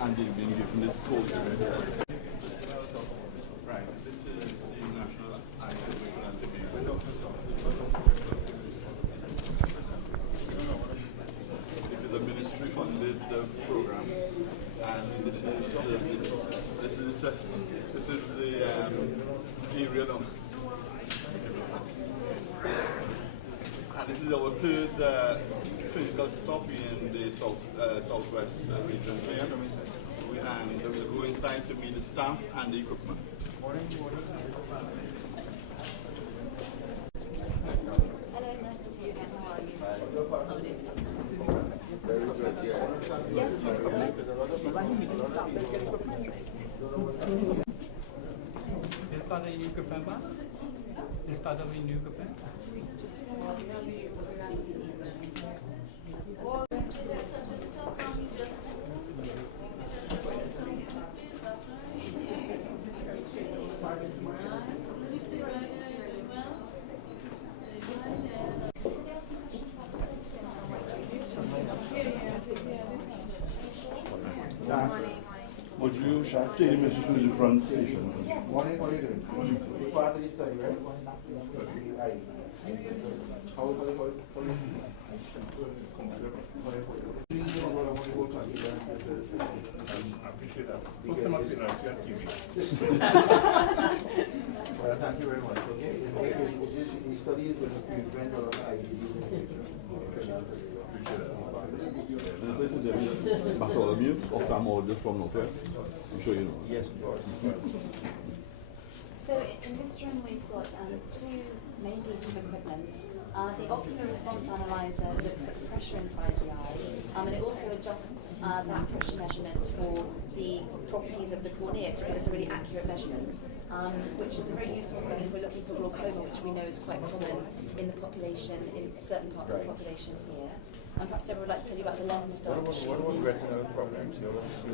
and they've been given this whole area here. Right, this is the National Anti-Wickedness Anti-Beer. It is a ministry-funded program, and this is the area now. And this is our third physical stop in the southwest region here. And we'll go inside to meet the staff and the equipment. Hello, nice to see you again. How are you? Very good, yeah. Yes. Is part of your new equipment? Is part of your new equipment? Would you take the message to the front station? Yes. What are you doing? Part of the study, right? How are you? I appreciate that. First time I've seen on TV. Well, thank you very much. Okay, the study is going to prevent a lot of IEDs in the future. This is Bartholomew, ophthalmologist from Northwest. I'm sure you know. Yes, of course. So in this room we've got two main pieces of equipment. The ocular response analyzer looks at the pressure inside the eye, and it also adjusts that pressure measurement for the properties of the cornea to give us a really accurate measurement, which is a very useful thing if we're looking for glaucoma, which we know is quite common in the population, in certain parts of the population here. And perhaps Deborah would like to tell you about the lens start machine. What about retinal programs?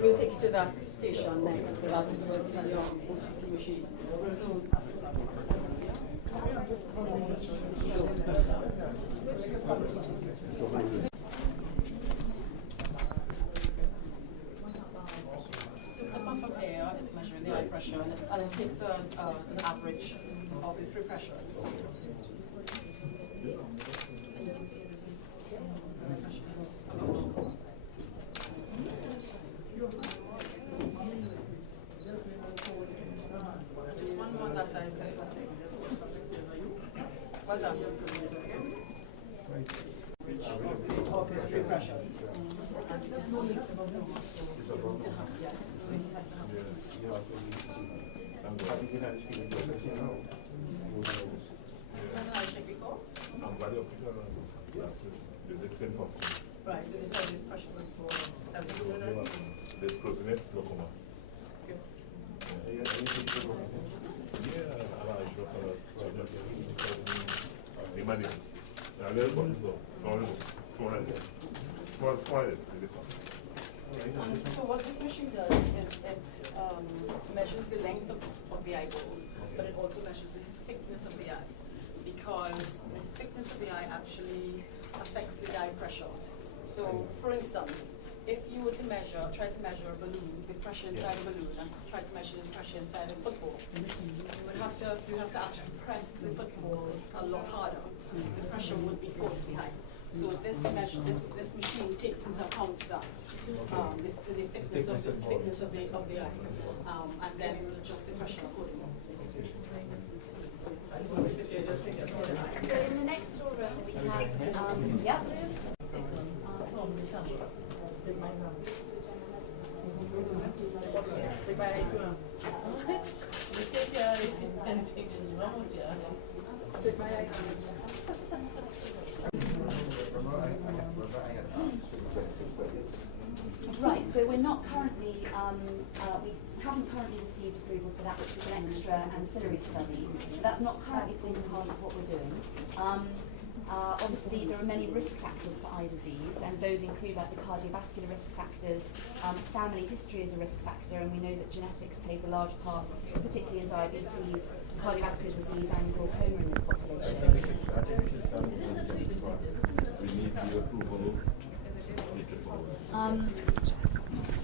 We'll take you to that station next, so that is where we can your OCT machine. So, the puff of air, it's measuring the eye pressure, and it takes an average of the three pressures. And you can see that this pressure is just one more that I said. Well done. Of the three pressures. And you can see it's above normal, so yes, so he has to have When I checked before? I'm very occupied. The same person. Right, the pressure was everything. This closing glaucoma. Good. Yeah, I like glaucoma. Imagine. I learned what it's So what this machine does is it measures the length of the eyeball, but it also measures the thickness of the eye, because the thickness of the eye actually affects the eye pressure. So, for instance, if you were to try to measure a balloon, the pressure inside a balloon, and try to measure the pressure inside a football, you have to actually press the football a lot harder, so the pressure would be forced behind. So this machine takes into account that the thickness of the eye, and then it will adjust the pressure accordingly. So in the next door room we have, yeah. Right, so we're not currently, we haven't currently received approval for that, which is an extra ancillary study. So that's not currently forming part of what we're doing. Obviously, there are many risk factors for eye disease, and those include like the cardiovascular risk factors. Family history is a risk factor, and we know that genetics plays a large part, particularly in diabetes, cardiovascular disease, and glaucoma in this population. We need the approval.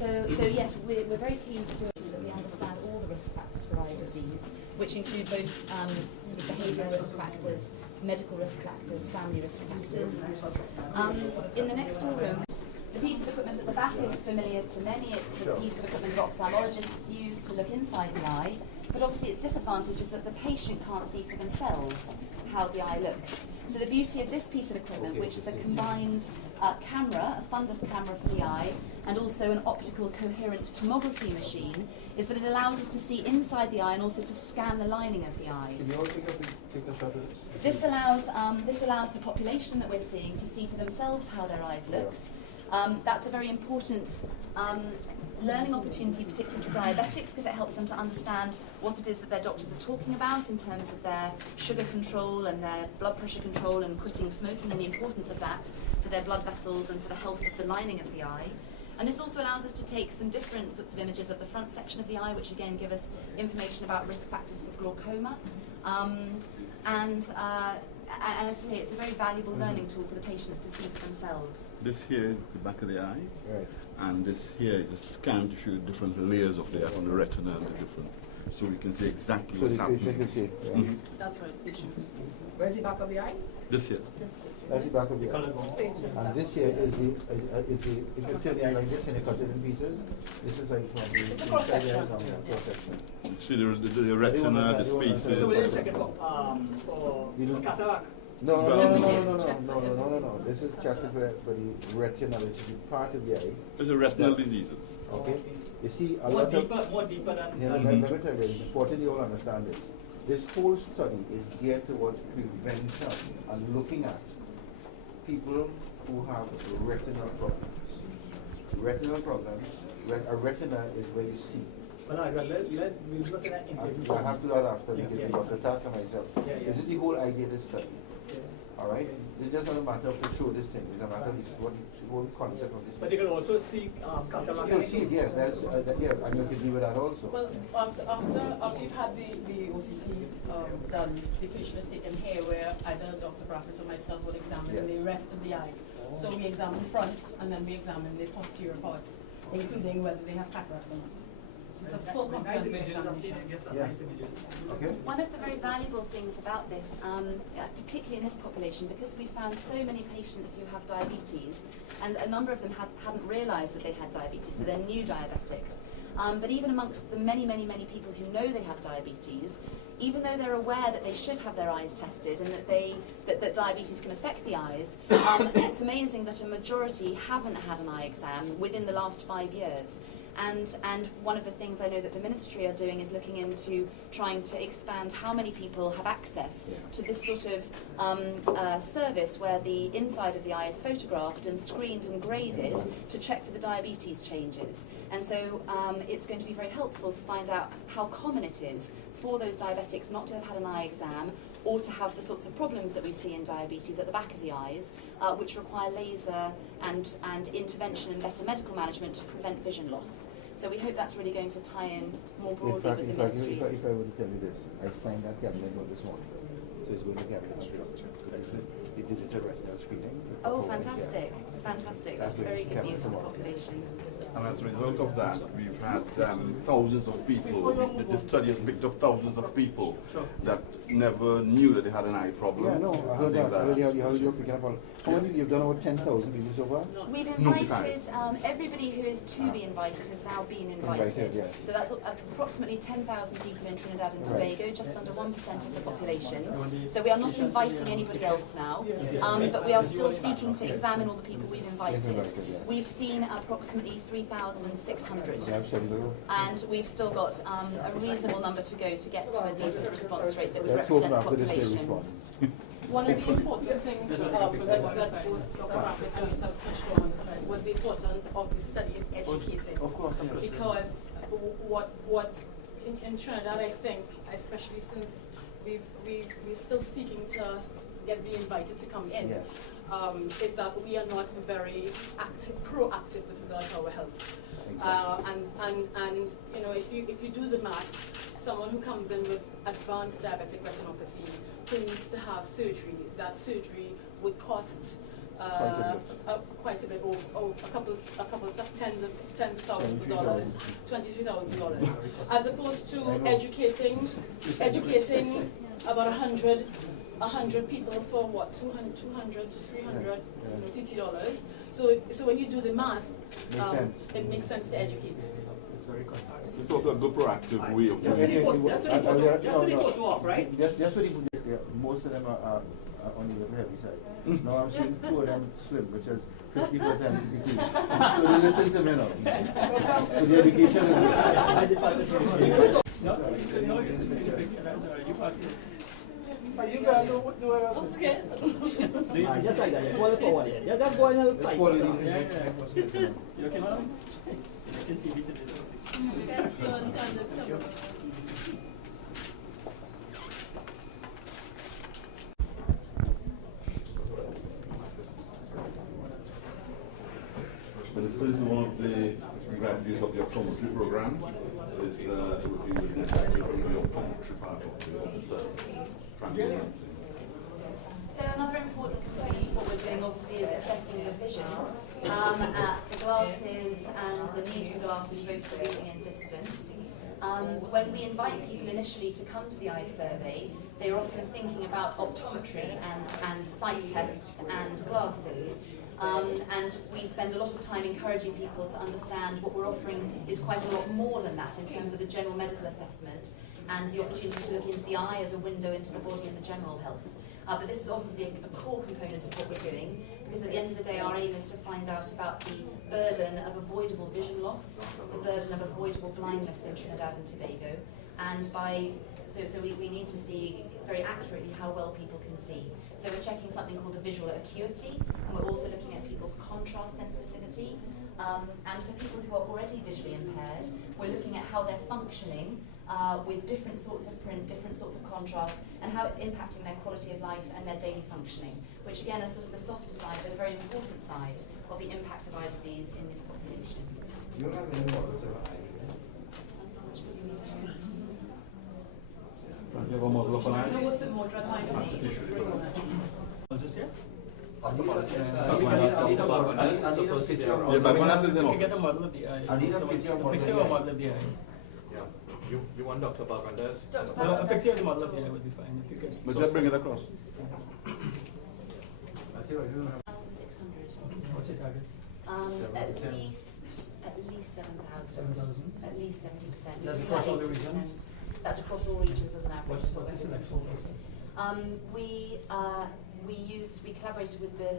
So yes, we're very keen to do it so that we understand all the risk factors for eye disease, which include both sort of behavioural risk factors, medical risk factors, family risk factors. In the next door room, the piece of equipment at the back is familiar to many. It's the piece of equipment that ophthalmologists use to look inside the eye, but obviously its disadvantage is that the patient can't see for themselves how the eye looks. So the beauty of this piece of equipment, which is a combined camera, a fundus camera for the eye, and also an optical coherent tomography machine, is that it allows us to see inside the eye and also to scan the lining of the eye. Can you all take a shot of this? This allows the population that we're seeing to see for themselves how their eyes looks. That's a very important learning opportunity, particularly for diabetics, because it helps them to understand what it is that their doctors are talking about in terms of their sugar control and their blood pressure control and quitting smoking and the importance of that for their blood vessels and for the health of the lining of the eye. And this also allows us to take some different sorts of images of the front section of the eye, which again give us information about risk factors for glaucoma. And as I say, it's a very valuable learning tool for the patients to see for themselves. This here is the back of the eye, Right. and this here is a scan to show different layers of the eye from the retina and the different, so we can see exactly So what's the happening. patient can see. Yeah. Mhm. That's right, they should see. Where's the back of the eye? This here. That's the back of the eye. And this here is the, if you turn the eye like this and you cut it in pieces, this is like from the It's a cross inside the eye section. down here, cross section. See the retina, the spaces. So we didn't check it for cataract. No. This is checked for the retina, which is the part of the eye. These are retinal diseases. Okay? You see, a More lot of... deeper than Yeah, let me tell you, it's important you all understand this. This whole study is geared towards prevention and looking at people who have retinal problems. Retinal problems, a retina is where you see. Well, we're looking at I have to do that after because Yeah. we got to task myself. Yeah. This is the whole idea of this study. Alright? It's just not a matter of to show this thing, it's a matter of the whole concept of this. But you can also see cataract. You'll see it, yes, that's, yeah, and you can deal with that also. Well, after you've had the OCT done, the patient is taken here where either Dr. Braffett or myself will examine Yes. the rest of the eye. So we examine the front and then we examine the posterior parts, including whether they have cataracts or not. So it's a full comprehensive examination. Yeah. Okay? One of the very valuable things about this, particularly in this population, because we found so many patients who have diabetes, and a number of them hadn't realised that they had diabetes, so they're new diabetics. But even amongst the many people who know they have diabetes, even though they're aware that they should have their eyes tested and that diabetes can affect the eyes, it's amazing that a majority haven't had an eye exam within the last 5 years. And one of the things I know that the ministry are doing is looking into trying to expand how many people have access to this sort of service where the inside of the eye is photographed and screened and graded to check for the diabetes changes. And so it's going to be very helpful to find out how common it is for those diabetics not to have had an eye exam or to have the sorts of problems that we see in diabetes at the back of the eyes, which require laser and intervention and better medical management to prevent vision loss. So we hope that's really going to tie in more broadly with the ministries. If I were to tell you this, I signed that cabinet note this morning. So it's going to cabinet structure. It did a retinal screening. Oh, fantastic. Fantastic. That's very good news for the population. And as a result of that, we've had thousands of people. The study has picked up thousands of people that never knew that they had an eye problem. Yeah, no, I heard that. I heard how you're picking up on. How many you've done over 10,000 people so far? We've invited everybody who is to be invited has now been invited. Yeah. So that's approximately 10,000 people in Trinidad and Tobago, just under 1% of the population. So we are not inviting anybody else now, but we are still seeking to examine all the people we've invited. We've seen approximately 3,600, and we've still got a reasonable number to go to get to a decent response rate that would represent the population. One of the important things that both Dr. Braffett and yourself touched on was the importance of the study in educating. Of course, yes. Because what in Trinidad, I think, especially since we're still seeking to be invited to come in, is that we are not very proactive with regard to our health. And you know, if you do the math, someone who comes in with advanced diabetic retinopathy who needs to have surgery, that surgery would cost quite a bit, over a couple of tens of thousands of dollars, $23,000, as opposed to educating about 100 people for what, 200 to 300 TT dollars. So when you do the math, it makes sense to educate. It's very costly. It's also a good proactive way of Just for the photo op, right? Just for the most of them are on the little heavy side. Now I'm seeing 2 of them slim, which is 50% decrease. So they listen to me now. So the education is good. Okay. Just like that, go forward here. Just go in a tight. You okay, madam? You can TV today. Yes, you're on But this is one of the graduates of the optometry program. Is working with the optometry part of the study. So another important component of what we're doing obviously is assessing the vision. The glasses and the need for glasses both for reading and distance. When we invite people initially to come to the eye survey, they're often thinking about optometry and sight tests and glasses. And we spend a lot of time encouraging people to understand what we're offering is quite a lot more than that in terms of the general medical assessment and the opportunity to look into the eye as a window into the body and the general health. But this is obviously a core component of what we're doing, because at the end of the day our aim is to find out about the burden of avoidable vision loss, the burden of avoidable blindness in Trinidad and Tobago, and so we need to see very accurately how well people can see. So we're checking something called the visual acuity, and we're also looking at people's contrast sensitivity. And for people who are already visually impaired, we're looking at how they're functioning with different sorts of print, different sorts of contrast, and how it's impacting their quality of life and their daily functioning, which again is sort of the softer side, but a very important side of the impact of eye disease in this population. You don't have any models of eye? Unfortunately, we don't. You have a model of an eye? No, what's the more drug line? Just here? Yeah, but when I say You can get a model of the eye. I need a So picture it's of a picture of a model of the eye. Yeah. You want Dr. Barbandas? Dr. Well, a Barbandas picture of the is model of to- the eye would be fine if you could. But just bring it across. I tell you what, you don't have 1,600. What's your target? At least 7,000. 7,000? At least 70%. That's Maybe across like all the 80%. regions? That's across all regions as an average. What's the selection process? We collaborated with the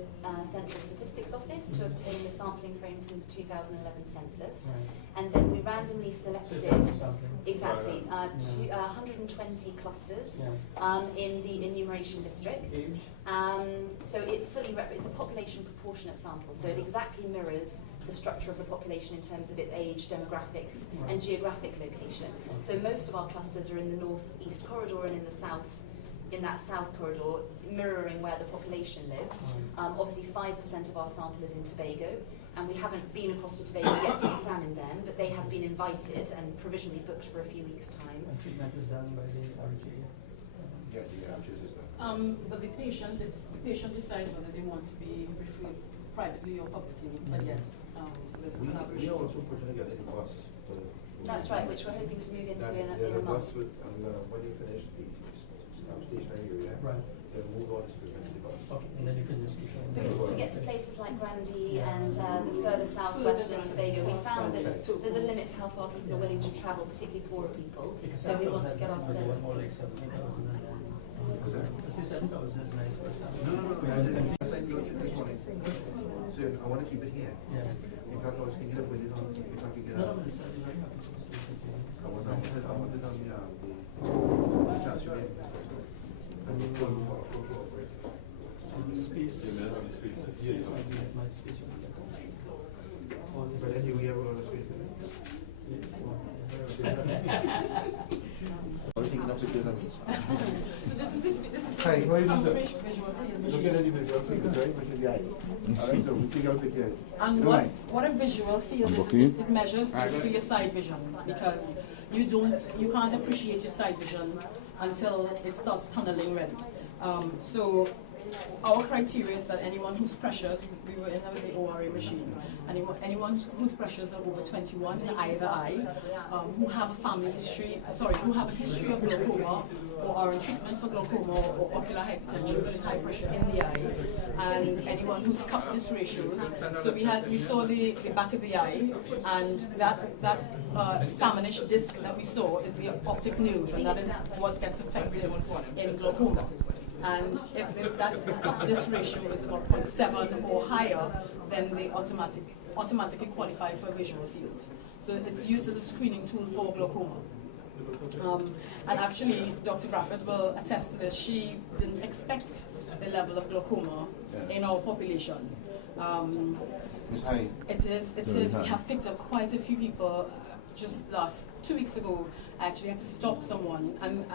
Central Statistics Office to obtain the sampling frame from the 2011 census, Right. and then we randomly So selected it's random sampling. exactly Yeah. 120 clusters Yeah. in the enumeration districts. Age? So it fully it's a population proportionate sample, so it exactly mirrors the structure of the population in terms of its age, demographics, Right. and geographic location. So most of our clusters are in the northeast corridor and in the south, in that south corridor, mirroring where the population live. Obviously 5% of our sample is in Tobago, and we haven't been across to Tobago yet to examine them, but they have been invited and provisionally booked for a few weeks' time. And treatment is done by the RGA. But the patient decides whether they want to be referred privately or publicly. But yes, so there's a We collaboration. are also putting together the bus. That's right, which we're hoping to move into in There's a a bus month. with, when you finish the stationary area, Right. they'll move on to the bus. Okay, and then you can just keep showing. Because to get to places like Grandy and the further southwest in Tobago, we found that there's a limit to how far people are willing to travel, particularly poorer people. Because So we want to get our 7,000 more like services. 70,000 and then. I see 7,000 is nice for some. No, I sent you this morning. So I want to keep it here. Yeah. In fact, I was thinking of putting it on, if I could get No, out. no, it's very happy to see I wanted on the transfer. And you go the space. Space might be my space will be like all this. But then you have a lot of space in it. I'm taking up pictures of me. So this is Hi, how are you doing, sir? visual field Look at any visual figures, right? Which is the eye. Alright, so we take out picture. And Don't mind. what a visual field is, Okay. it measures basically your side vision, because you can't appreciate your side vision until it starts tunneling red. So our criteria is that anyone whose pressures, we were in the ORA machine, anyone whose pressures are over 21 in either eye, who have a family history, who have a history of glaucoma, or are in treatment for glaucoma or ocular hypertension, which is high pressure in the eye, and anyone whose cup-disc ratios. So we saw the back of the eye, and that salmonish disc that we saw is the optic nerve, and that is what gets affected in glaucoma. And if that cup-disc ratio is about 0.7 or higher, then they automatically qualify for a visual field. So it's used as a screening tool for glaucoma. And actually, Dr. Graffett will attest to this. She didn't expect the level of glaucoma in our population. It's high. It is. We have picked up quite a few people. Just 2 weeks ago, I actually had to stop someone, and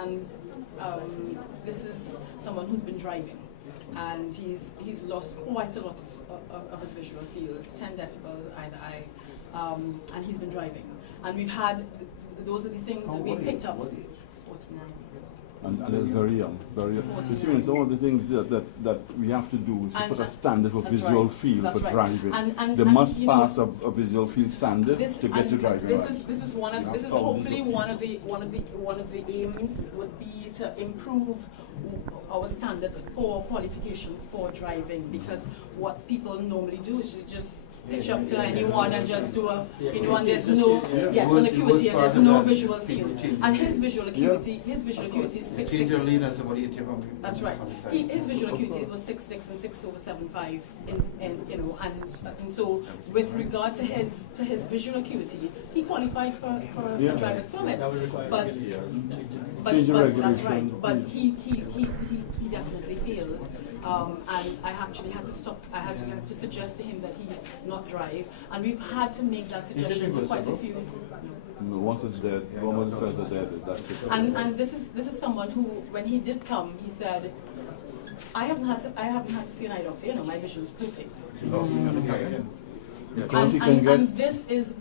this is someone who's been driving, and he's lost quite a lot of his visual field, 10 decibels either eye, and he's been driving. And we've had, those are the things that we've picked up. 49. And it's very young, very young. You see, some of the things that we have to do is to put a standard for visual field for driving. They must pass a visual field standard to get to driving. This is hopefully one of the aims would be to improve our standards for qualification for driving, because what people normally do is just pitch up to anyone and just do a, and there's no, an acuity, and there's no visual field. And his visual acuity is 6.6. That's right. His visual acuity was 6.6 and 6/75 and so with regard to his visual acuity, he qualified for a driver's permit. But that's right. But he definitely failed. And I actually had to stop. I had to suggest to him that he not drive, and we've had to make that suggestion to quite a few. No, once it's dead, once it says it's dead, that's it. And this is someone who, when he did come, he said, I haven't had to see an eye doctor. My vision is perfect. And this is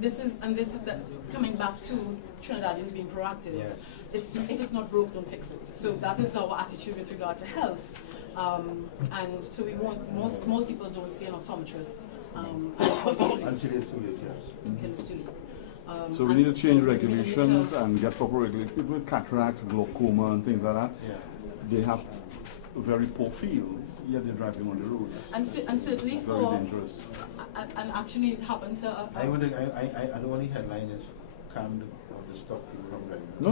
that coming back to Trinidadians being proactive. Yes. If it's not broke, don't fix it. So that is our attitude with regard to health. And so we want most people don't see an optometrist until it's too late. Yes. Until it's too late. So we need to change regulations and get proper regulations. People with cataracts, glaucoma, and things like that, they have very poor fields. Yet they're driving on the road. And certainly very dangerous. And actually, it happened to. I don't want the headline is calm or to stop people from driving. No.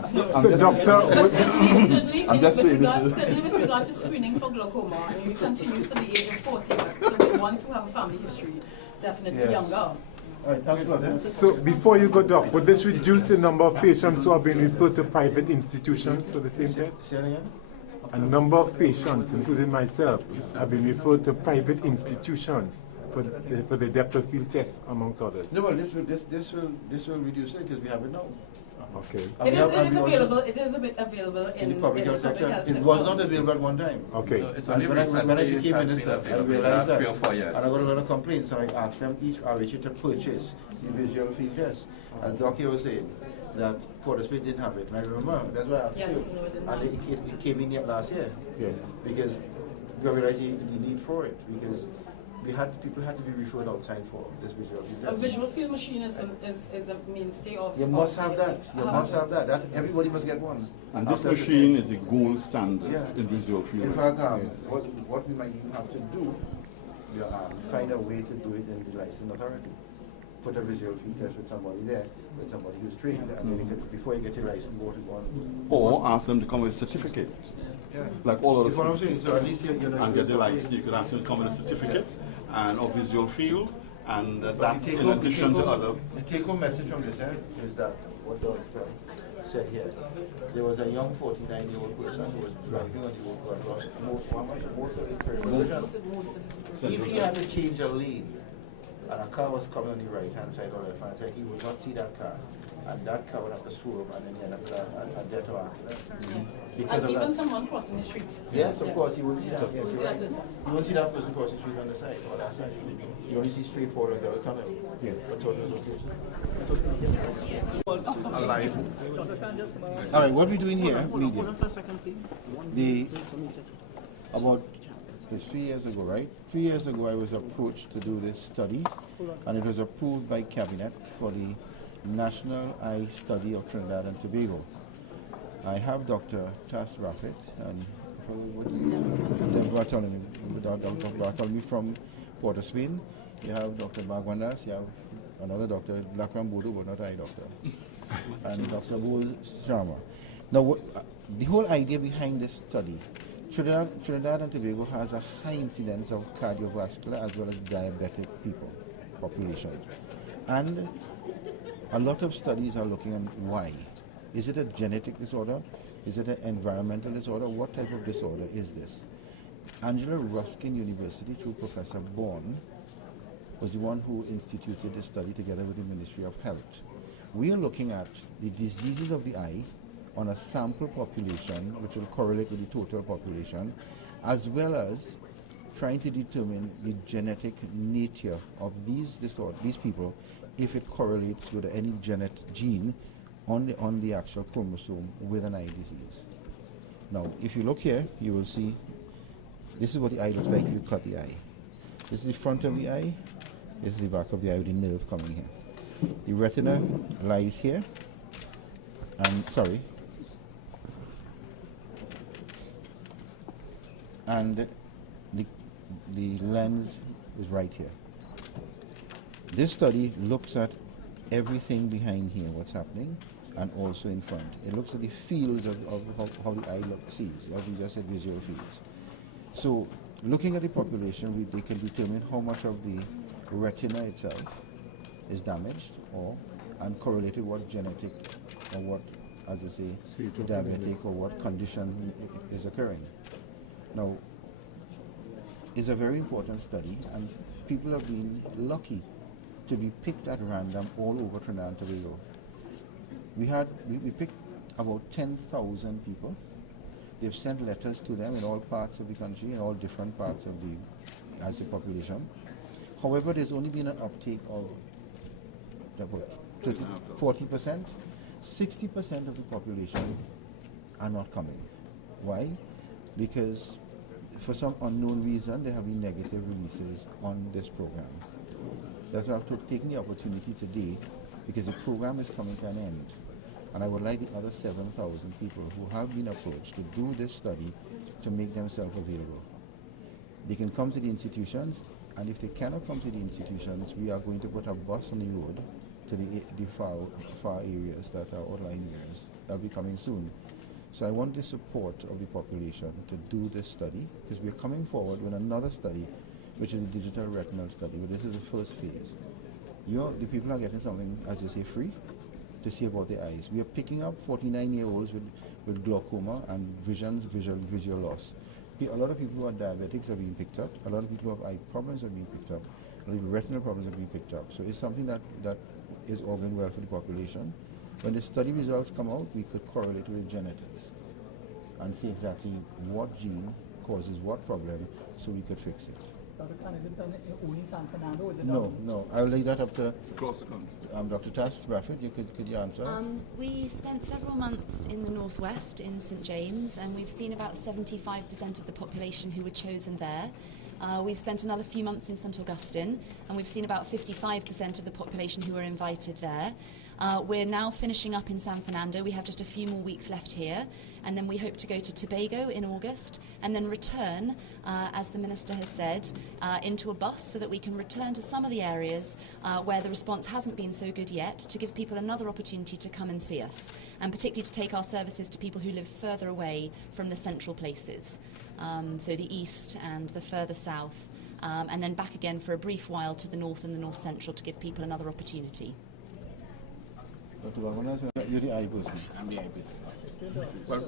So, doctor, certainly saying with regard to screening for glaucoma, and you continue for the age of 40, for the ones who have a family history, definitely younger. All right, thank you. So before you go, Doc, would this reduce the number of patients who have been referred to private institutions for the same test? Say it again? A number of patients, including myself, have been referred to private institutions for the depth of field test, amongst others. No, but this will reduce it because we have it now. Okay. It is available. It is available in the public health sector. It was not available at one time. Okay. No, it's only when I became minister, I realized that, 3 or 4 years. and I got a lot of complaints. So I asked them each RH to purchase the visual field test. As Doc was saying, that Port of Spain didn't have it. And I remember that's why I asked you. No, it did not. And it came in yet last year. Yes. Because we realized the need for it, because people had to be referred outside for this visual field test. A visual field machine is a mainstay of. You must have that. You must have that. That everybody must get one. And this machine is the gold standard in visual field. In fact, what we might even have to do, find a way to do it in the licensed authority. Put a visual field test with somebody there, with somebody who's trained, and then you could, before you get your license, go to one. Or ask them to come with a certificate. Yeah. Like all of That's what I'm saying. So at least you're and get the license. You could ask them to come with a certificate and of visual field, and that in addition to other. The take-home message from this is that what Dr. said here. There was a young 49-year-old person who was driving on the road and lost most of his permission. If he had to change a lane, and a car was coming on the right-hand side or left-hand side, he would not see that car. And that car would have to swerve and then he end up with a death or accident. Yes. Because and even someone crossing the street. Yes, of course, you wouldn't see that. Yes, you right. You won't see that person crossing the street on the side or that side. You only see straight forward like the tunnel. Yes. But tunnel is okay. alive. All right, what we're doing here, media. About 3 years ago, right? 3 years ago, I was approached to do this study, and it was approved by Cabinet for the National Eye Study of Trinidad and Tobago. I have Dr. SWRHA, and Dr. Bartholomew from Port of Spain. You have Dr. Bagwandas, you have another doctor, Lakram Bodo, but not eye doctor, and Dr. Bose Sharma. Now, the whole idea behind this study, Trinidad and Tobago has a high incidence of cardiovascular as well as diabetic people, population. And a lot of studies are looking at why. Is it a genetic disorder? Is it an environmental disorder? What type of disorder is this? Anglia Ruskin University, through Professor Bourne, was the one who instituted this study together with the Ministry of Health. We are looking at the diseases of the eye on a sample population, which will correlate with the total population, as well as trying to determine the genetic nature of these people, if it correlates with any gene on the actual chromosome with an eye disease. Now, if you look here, you will see this is what the eye looks like if you cut the eye. This is the front of the eye. This is the back of the eye with the nerve coming here. The retina lies here. And the lens is right here. This study looks at everything behind here, what's happening, and also in front. It looks at the fields of how the eye sees, as we just said, visual fields. So, looking at the population, they can determine how much of the retina itself is damaged, and correlated what genetic or what, as I say, diabetic or what condition is occurring. Now, it's a very important study, and people have been lucky to be picked at random all over Trinidad and Tobago. We picked about 10,000 people. They've sent letters to them in all parts of the country, in all different parts of the population. However, there's only been an uptake of about 40%. 60% of the population are not coming. Why? Because for some unknown reason, there have been negative releases on this program. That's why I've taken the opportunity today, because the program is coming to an end. And I would like the other 7,000 people who have been approached to do this study to make themselves available. They can come to the institutions, and if they cannot come to the institutions, we are going to put a bus on the road to the far areas that are outlying areas. That will be coming soon. So I want the support of the population to do this study, because we are coming forward with another study, which is a digital retinal study, but this is the first phase. The people are getting something, as they say, free to see about their eyes. We are picking up 49-year-olds with glaucoma and visual loss. A lot of people who are diabetics are being picked up. A lot of people who have eye problems are being picked up. A lot of retinal problems are being picked up. So it's something that is all going well for the population. When the study results come out, we could correlate with genetics and see exactly what gene causes what problem, so we could fix it. Dr. Khan, is it done only in San Fernando, or is it done? No. I'll leave that up to Across the country. Dr. Bradford. Could you answer? We spent several months in the northwest in St James, and we've seen about 75% of the population who were chosen there. We've spent another few months in St Augustine, and we've seen about 55% of the population who were invited there. We're now finishing up in San Fernando. We have just a few more weeks left here, and then we hope to go to Tobago in August, and then return, as the Minister has said, into a bus so that we can return to some of the areas where the response hasn't been so good yet, to give people another opportunity to come and see us, and particularly to take our services to people who live further away from the central places, so the east and the further south, and then back again for a brief while to the north and the north central to give people another opportunity. Dr. Bagwandas, you're the eye person. I'm the eye person. Well,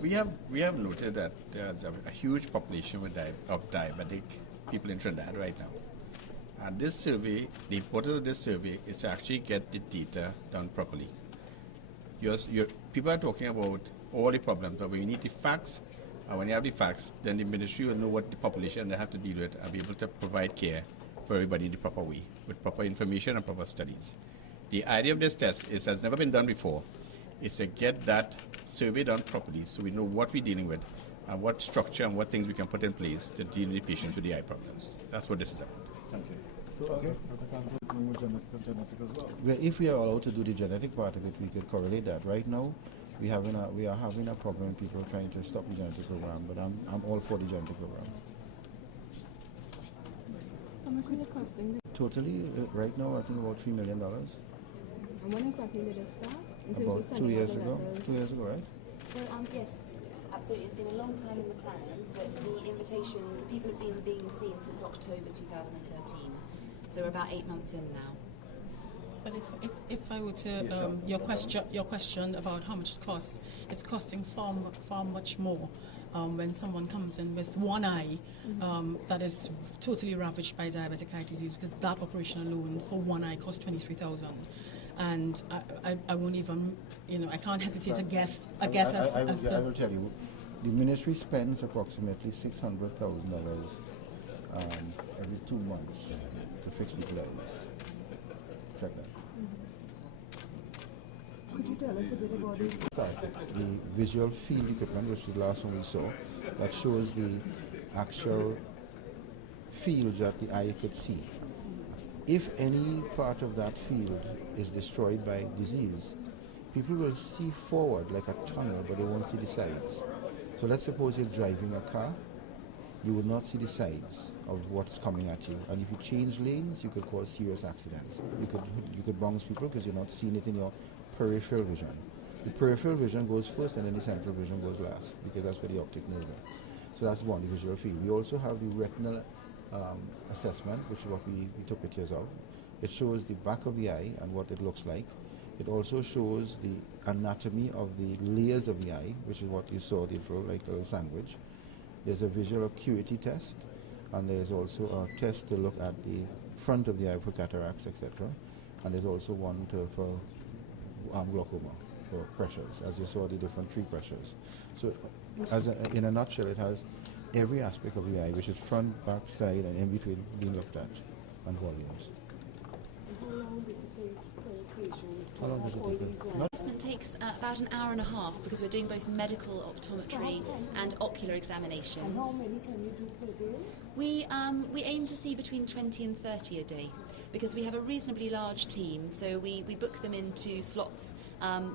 we have noted that there's a huge population of diabetic people in Trinidad right now. And this survey, the importance of this survey is to actually get the data done properly. People are talking about all the problems, but when you need the facts, and when you have the facts, then the ministry will know what the population they have to deal with and be able to provide care for everybody in the proper way, with proper information and proper studies. The idea of this test has never been done before. is to get that survey done properly so we know what we're dealing with and what structure and what things we can put in place to deal with the patients with the eye problems. That's what this is about. Thank you. So, Okay. genetic as well. Well, if we are allowed to do the genetic part of it, we could correlate that. Right now, we are having a problem with people trying to stop the genetic program, but I'm all for the genetic program. How much is it costing? Totally, right now, I think about $3 million. And when exactly did it start? In terms About of 2 sending years out the ago. letters? 2 years ago, right? So yes, absolutely. It's been a long time in the planning, but the invitations, people have been being seen since October 2013. So we're about 8 months in now. But if I were to your question about how much it costs, it's costing far much more when someone comes in with one eye that is totally ravaged by diabetic eye disease, because that operation alone for one eye costs $23,000. And I won't even, I can't hesitate to guess. I will tell you, the ministry spends approximately $600,000 every 2 months to fix people's eyes. Check that. Could you tell us a bit about it? The visual field equipment, which is the last one we saw, that shows the actual fields that the eye could see. If any part of that field is destroyed by disease, people will see forward like a tunnel, but they won't see the sides. So let's suppose you're driving a car, you will not see the sides of what's coming at you. And if you change lanes, you could cause serious accidents. You could bounce people because you're not seeing it in your peripheral vision. The peripheral vision goes first and then the central vision goes last, because that's where the optic nerve is. So that's one, the visual field. We also have the retinal assessment, which is what we took pictures of. It shows the back of the eye and what it looks like. It also shows the anatomy of the layers of the eye, which is what you saw, the little sandwich. There's a visual acuity test, and there's also a test to look at the front of the eye for cataracts, etc. And there's also one for glaucoma, for pressures, as you saw the different tree pressures. So in a nutshell, it has every aspect of the eye, which is front, back, side, and in between, being looked at, and volumes. How long does it take per patient? How long does it take? The assessment takes about an hour and a half, because we're doing both medical optometry and ocular examinations. And how many can you do per day? We aim to see between 20 and 30 a day, because we have a reasonably large team, so we book them into slots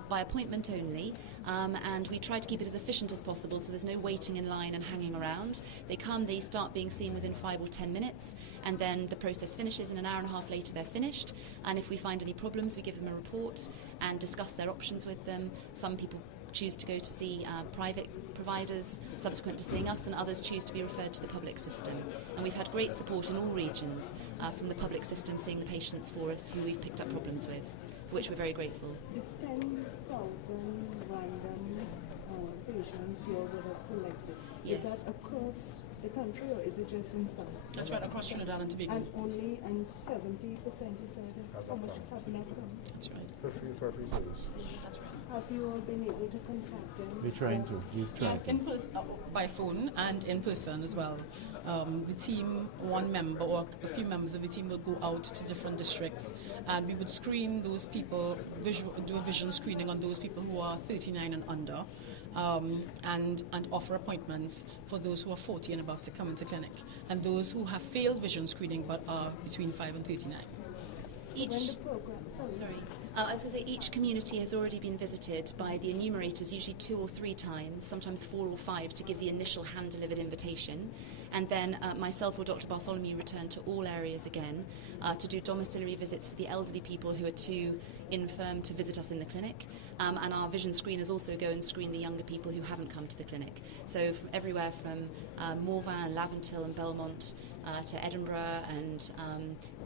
by appointment only, and we try to keep it as efficient as possible, so there's no waiting in line and hanging around. They come, they start being seen within 5 or 10 minutes, and then the process finishes, and an hour and a half later they're finished. And if we find any problems, we give them a report and discuss their options with them. Some people choose to go to see private providers subsequent to seeing us, and others choose to be referred to the public system. And we've had great support in all regions from the public system seeing the patients for us who we've picked up problems with, for which we're very grateful. The 10,000 random patients you would have selected, Yes. is that across the country, or is it just in some? That's right, across Trinidad and Tobago. And 70% is how much have not come? That's right. For free service. That's right. Have you all been able to contact them? We're trying to. Yes, in person, by phone and in person as well. The team, one member or a few members of the team will go out to different districts, and we would screen those people, do a vision screening on those people who are 39 and under, and offer appointments for those who are 40 and above to come into clinic, and those who have failed vision screening but are between 5 and 39. When the program, I was going to say, each community has already been visited by the enumerators, usually 2 or 3 times, sometimes 4 or 5, to give the initial hand-delivered invitation. And then myself or Dr. Bartholomew return to all areas again to do domiciliary visits for the elderly people who are too infirm to visit us in the clinic. And our vision screeners also go and screen the younger people who haven't come to the clinic. So from everywhere from Morvan, Laventille and Belmont to Edinburgh,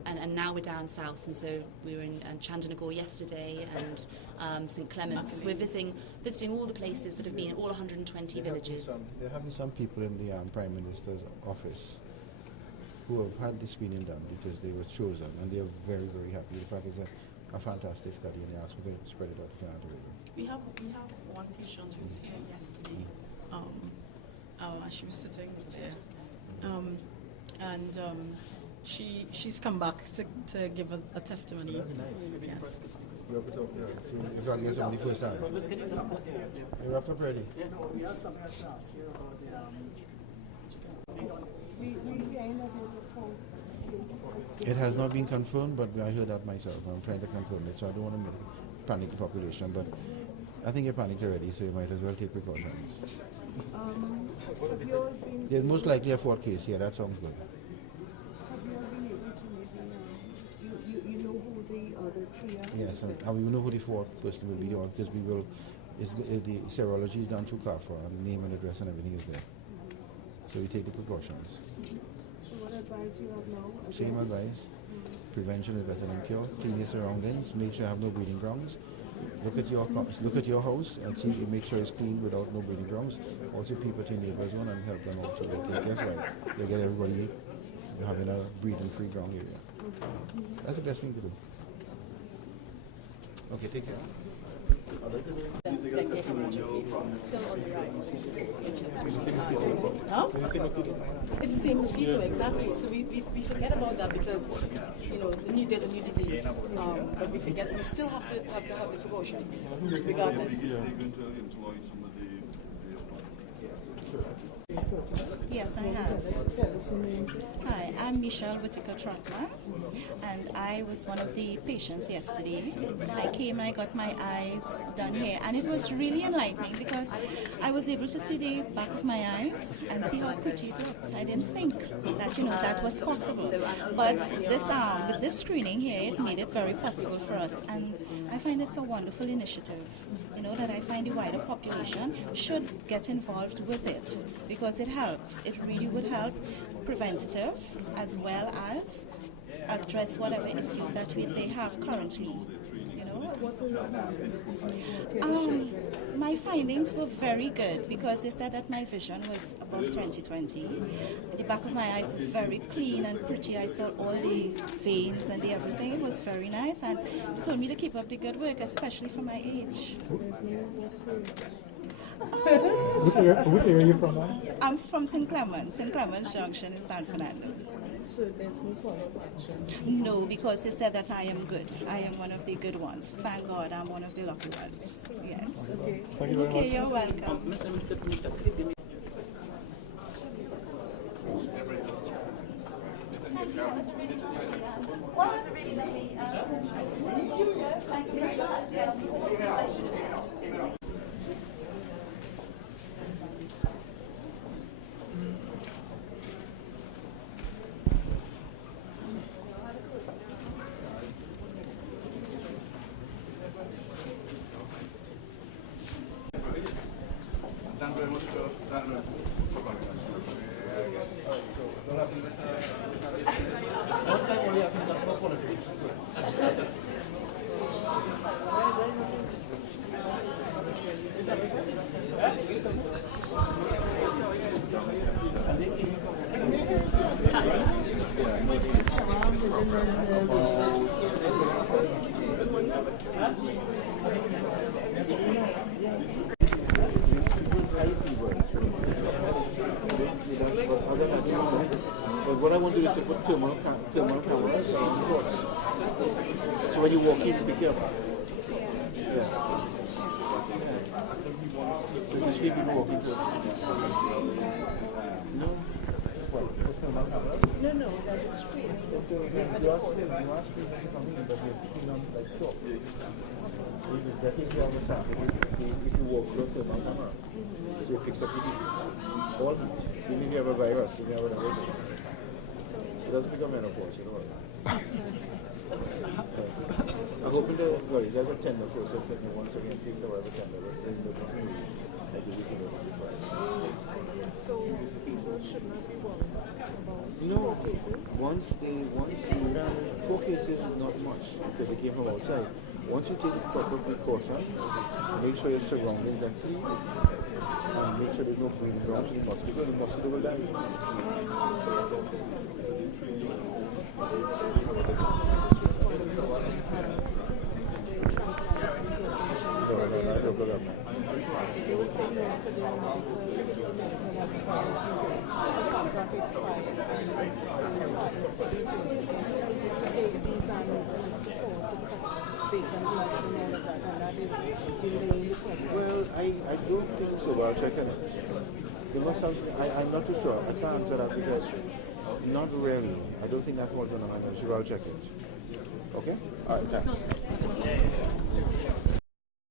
and now we're down south, and so we were in Chandernagore yesterday, and St Clements. We're visiting all the places that have been in all 120 villages. There have been some people in the Prime Minister's office who have had the screening done because they were chosen, and they are very, very happy. In fact, it's a fantastic study, and they asked me to spread it out to Canada. We have one patient who was here yesterday. She was sitting there, she's come back to give a testimony. Yes. You have to talk to her. If I get somebody first time. You wrapped up ready? Yeah, no, we have something else to ask you about the we gained that there's a phone case. It has not been confirmed, but I heard that myself. I'm trying to confirm it, so I don't want to panic the population, but I think you're panicked already, so you might as well take precautions. Have you all been There's most likely a fourth case here, that sounds good. have you all been able to maybe you know who the other three are? Yes, and we will know who the fourth person will be on, because we will, the serology is done through CAFA, and name and address and everything is there. So we take the precautions. So what advice you have now? Same advice. Prevention is better than cure. Clean your surroundings. Make sure you have no breeding grounds. Look at your house and see. Make sure it's clean without no breeding grounds. Also, people to your neighbors one and help them out. So guess what? They get everybody having a breeding-free ground area. That's the best thing to do. Okay, take care. Dengue hemorrhagic still on the rise. It's the same mosquito, exactly. So we forget about that because there's a new disease, but we forget we still have to have the precautions regardless. Yes, I have. Hi, I'm Michelle Whitaker-Trotman, and I was one of the patients yesterday. I came and I got my eyes done here, and it was really enlightening because I was able to see the back of my eyes and see how pretty it looked. I didn't think that, that was possible. But with this screening here, it made it very possible for us, and I find it's a wonderful initiative. That I find the wider population should get involved with it because it helps. It really would help preventative as well as address whatever issues that they have currently. My findings were very good because they said that my vision was above 20/20. The back of my eyes were very clean and pretty. I saw all the veins and the everything. It was very nice, and they told me to keep up the good work, especially for my age. Which area are you from? I'm from St. Clements Junction in San Fernando. So there's no follow-up action? No, because they said that I am good. I am one of the good ones. Thank God I'm one of the lucky ones. Yes. Okay. Thank you very much. You're welcome. Well, it was a really lovely presentation. Thank you very much. Thank you very much for that. But what I want to do is to put thermal cameras on the course. So when you walk in, be careful. Yeah. So you see people walking towards No? What? Put thermal cameras? No, that is screening. You are screening something that you're picking on like top. If you're getting the other sample, if you walk close to the camera, it picks up the heat. All heat. Even if you have a virus, you may have another thing. It doesn't become menopause, I hope there's a tender process that you once again takes a while to tender, but says that it's new. So people should not be worried about No, cases? once you 4 cases is not much because they came from outside. Once you take proper precaution, make sure your surroundings are clean, and make sure there's no breeding grounds for the mosquito will die. They were saying that for the contract expired. The city to take these animals to court. vacant lots and all of that, and that is delaying the process. Well, I don't think so, but I'll check it out. They must have, I'm not too sure. I can't answer that because not really. I don't think that was on the line. I'm sure I'll check it. Okay? All right, thanks.